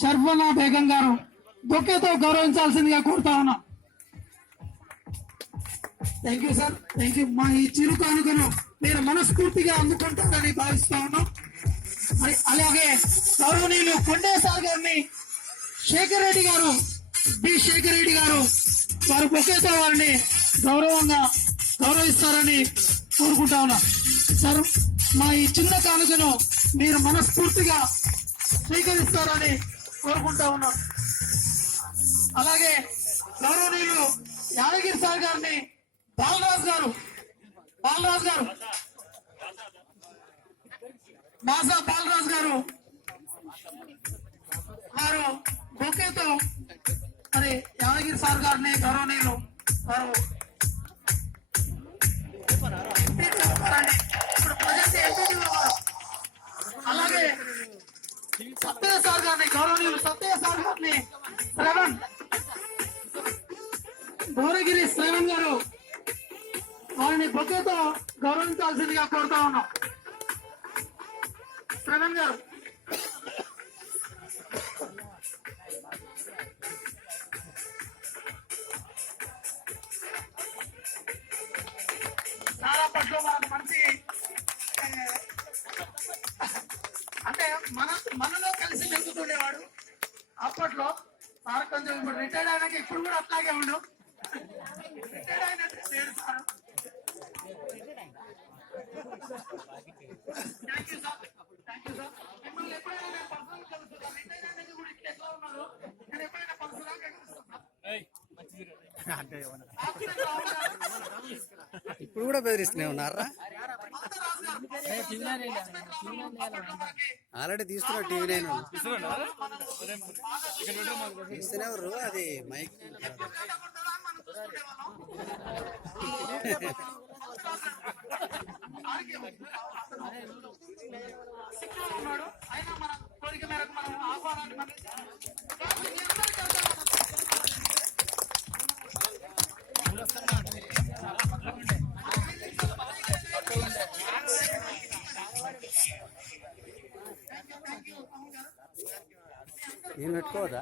షర్ఫనా బేగం గారు బొకేతో గౌరవించాల్సిందిగా కోరుతా ఉన్నాం. Thank you sir, thank you. మా ఈ చిరు కానుకను మీరు మనస్ఫూర్తిగా అందుకుంటారని భావిస్తా ఉన్నాం. అలాగే గౌరవనీయులు కొండే సార్ గారిని శేఖర్ రెడ్డి గారు, బి శేఖర్ రెడ్డి గారు వారు బొకేతో వారిని గౌరవిస్తారని కోరుకుంటా ఉన్నా. సార్, మా ఈ చిన్న కానుకను మీరు మనస్ఫూర్తిగా స్వీకరిస్తారని కోరుకుంటా ఉన్నాం. అలాగే గౌరవనీయులు యాదగిరి సార్ గారిని బాలరాజు గారు మాసా బాలరాజు గారు వారు బొకేతో మరి యాదగిరి సార్ గారిని గౌరవనీయులు వారు ఇప్పుడు ప్రజెంట్ వారు. అలాగే సత్య సార్ గారిని గౌరవనీయులు సత్య సార్ గారిని శ్రవణ్ భువనగిరి శ్రవణ్ గారు వారిని బొకేతో గౌరవించాల్సిందిగా కోరుతా ఉన్నాం. శ్రవణ్ గారు చాలా పట్ల మనకు మంచి అంటే మనలో కలిసి మెరుగుతుండేవాడు అప్పట్లో. సార్ కొంచెం ఇప్పుడు రిటైర్డ్ అయినాక ఇప్పుడు కూడా అట్లాగే ఉండు. రిటైర్డ్ అయినట్టు లేదు sir. Thank you sir, thank you sir. మిమ్మల్ని ఎప్పుడైనా నేను పర్సనల్ కలుస్తాను. రిటైర్డ్ అయినాక కూడా ఇట్లా ఎట్లా ఉన్నారు నేను ఎప్పుడైనా పర్సనల్ గా కలుస్తాను. ఇప్పుడు కూడా బెదిరిస్తూనే ఉన్నారా? ఆల్రెడీ తీస్తున్నా టీవీ నేను తీస్తూనే ఎవరు అది మైక్ అయినా మన కోరిక మేరకు మనం ఆహ్వానాన్ని నేను పెట్టుకోవద్దా?